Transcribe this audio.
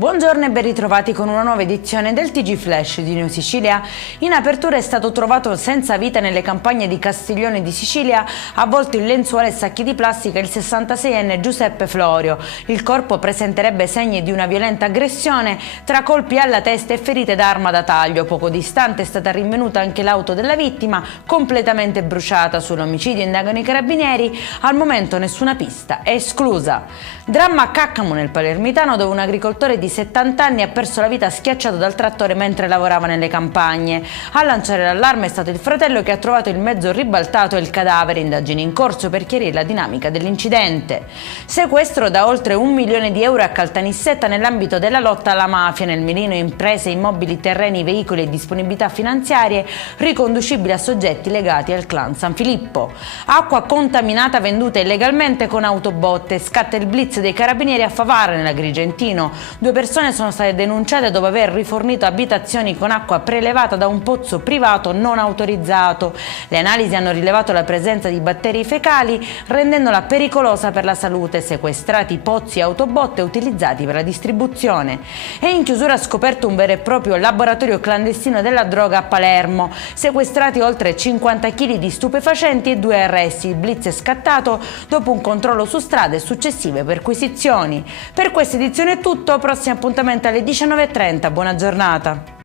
Buongiorno e ben ritrovati con una nuova edizione del TG Flash di New Sicilia. In apertura è stato trovato senza vita nelle campagne di Castiglione di Sicilia, avvolto in lenzuola e sacchi di plastica, il 66enne Giuseppe Florio. Il corpo presenterebbe segni di una violenta aggressione tra colpi alla testa e ferite d'arma da taglio. Poco distante è stata rinvenuta anche l'auto della vittima, completamente bruciata. Sull'omicidio indagano i carabinieri, al momento nessuna pista è esclusa. Dramma a Caccamo nel Palermitano, dove un agricoltore di 70 anni ha perso la vita schiacciato dal trattore mentre lavorava nelle campagne. A lanciare l'allarme è stato il fratello, che ha trovato il mezzo ribaltato e il cadavere. Indagini in corso per chiarire la dinamica dell'incidente. Sequestro da oltre 1 milione di euro a Caltanissetta nell'ambito della lotta alla mafia. Nel mirino imprese, immobili, terreni, veicoli e disponibilità finanziarie riconducibili a soggetti legati al clan San Filippo. Acqua contaminata venduta illegalmente con autobotte. Scatta il blitz dei carabinieri a Favara, nell'Agrigentino. 2 persone sono state denunciate dopo aver rifornito abitazioni con acqua prelevata da un pozzo privato non autorizzato. Le analisi hanno rilevato la presenza di batteri fecali, rendendola pericolosa per la salute. Sequestrati pozzi e autobotte utilizzati per la distribuzione. E in chiusura scoperto un vero e proprio laboratorio clandestino della droga a Palermo. Sequestrati oltre 50 kg di stupefacenti e 2 arresti. Il blitz è scattato dopo un controllo su strade e successive perquisizioni. Per questa edizione è tutto, prossimo appuntamento alle 19:30, buona giornata.